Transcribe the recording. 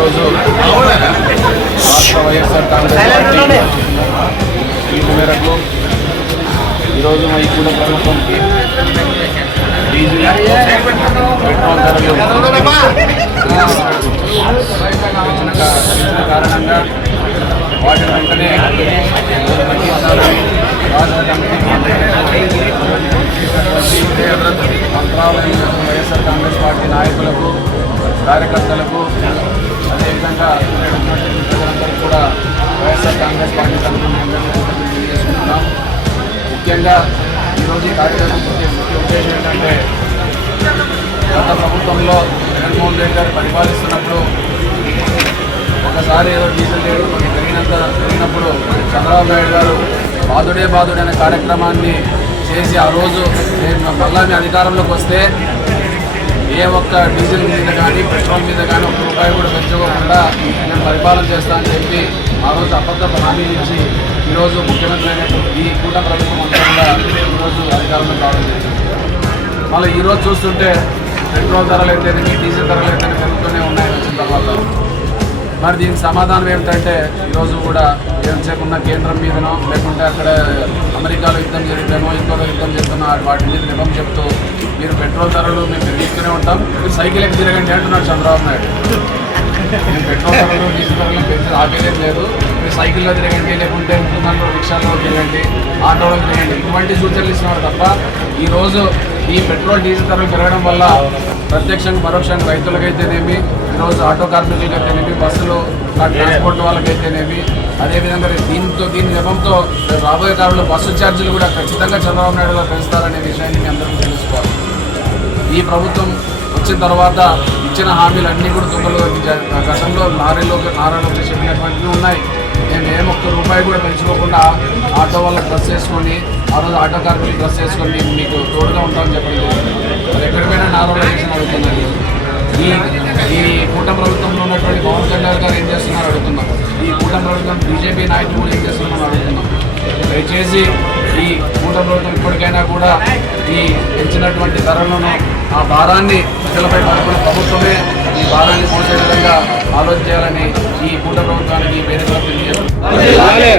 ఈరోజు రాష్ట్ర వైఎస్ఆర్ కాంగ్రెస్ పార్టీ పిలుపు మేరకు ఈరోజు ఈ కూడా ప్రభుత్వంకి డీజిల్ పెట్రోల్ ధరలు పెంచిన కారణంగా వాటిని వెంటనే రాష్ట్ర కమిటీ మంత్రాలయం వైఎస్ఆర్ కాంగ్రెస్ పార్టీ నాయకులకు కార్యకర్తలకు అదేవిధంగా ప్రజలందరూ కూడా వైఎస్ఆర్ కాంగ్రెస్ పార్టీ తరఫున చేసుకుంటున్నాం. ముఖ్యంగా ఈరోజు ఈ కార్యక్రమం ముఖ్య ఉద్దేశం ఏంటంటే గత ప్రభుత్వంలో జగన్మోహన్ రెడ్డి గారు పరిపాలిస్తున్నప్పుడు ఒకసారి ఏదో డీజిల్ రేటు కొంచెం పెరిగినప్పుడు చంద్రబాబు నాయుడు గారు బాధుడే అనే కార్యక్రమాన్ని చేసి ఆ రోజు మళ్ళా మీ అధికారంలోకి వస్తే ఏ ఒక్క డీజిల్ మీద కానీ పెట్రోల్ మీద కానీ ఒక్క రూపాయి కూడా పెంచుకోకుండా నేను పరిపాలన చేస్తానని చెప్పి ఆ రోజు అబద్ధ హామీలు ఇచ్చి ఈరోజు ముఖ్యమంత్రి అయినప్పుడు ఈ కూటమి ప్రభుత్వం అంతా కూడా ఈరోజు అధికారంలో రావడం జరిగింది. మళ్ళీ ఈరోజు చూస్తుంటే పెట్రోల్ ధరలు అయితేనేమి డీజిల్ ధరలు అయితేనే పెరుగుతూనే ఉన్నాయి వచ్చిన తర్వాత. మరి దీనికి సమాధానం ఏమిటంటే ఈరోజు కూడా ఎంతసేపు ఉన్న కేంద్రం మీదనో లేకుంటే అక్కడ అమెరికాలో యుద్ధం జరిగితేనో ఇంకోలో యుద్ధం చేస్తున్నా వాటి మీద నిబం చెప్తూ మీరు పెట్రోల్ ధరలు మేము పెరిగిస్తూనే ఉంటాం, మీరు సైకిల్ ఎక్కి తిరగండి అంటున్నాడు చంద్రబాబు నాయుడు. మేము పెట్రోల్ ధరలు డీజిల్ ధరలు పెంచి ఆపేదేం లేదు, మీరు సైకిల్లో తిరగండి లేకుంటే ముందులో రిక్షాల్లో తిరగండి ఆటోలో తిరగండి ఇటువంటి సూచనలు ఇస్తున్నారు తప్ప ఈరోజు ఈ పెట్రోల్ డీజిల్ ధరలు పెరగడం వల్ల ప్రత్యక్షంగా పరోక్షంగా రైతులకైతేనేమి ఈరోజు ఆటో కార్మికులకైతేనేమి బస్సులు ట్రాన్స్పోర్ట్ వాళ్ళకైతేనేమి అదేవిధంగా దీని నెపంతో రాబోయే కాలంలో బస్సు ఛార్జీలు కూడా ఖచ్చితంగా చంద్రబాబు నాయుడు గారు పెంచుతారనే విషయాన్ని మీ అందరికీ తెలుసుకోవాలి. ఈ ప్రభుత్వం వచ్చిన తర్వాత ఇచ్చిన హామీలన్నీ కూడా తుంగలు గతంలో నారాలోకి చెప్పినటువంటివి ఉన్నాయి. మేము ఏ ఒక్క రూపాయి కూడా పెంచుకోకుండా ఆటో వాళ్ళకి డ్రెస్ వేసుకొని ఆ రోజు ఆటో కార్మికులు డ్రెస్ వేసుకొని మీకు తోడుగా ఉంటామని చెప్పడం అది ఎక్కడికైనా నారాలోకేషన్ అడుగుతున్నారు. ఈ కూటమి ప్రభుత్వంలో ఉన్నటువంటి పవన్ కళ్యాణ్ గారు ఏం చేస్తున్నారు అడుగుతున్నాం. ఈ కూటమి ప్రభుత్వం బీజేపీ నాయకులు కూడా ఏం చేస్తున్నారని అడుగుతున్నాం. దయచేసి ఈ కూటమి ప్రభుత్వం ఇప్పటికైనా కూడా ఈ పెంచినటువంటి ధరలను ఆ భారాన్ని ప్రజలపై పడుకున్న ప్రభుత్వమే ఈ భారాన్ని మోసే విధంగా ఆలోచన చేయాలని ఈ కూటమి ప్రభుత్వానికి ఈ వేదికలో సీఎం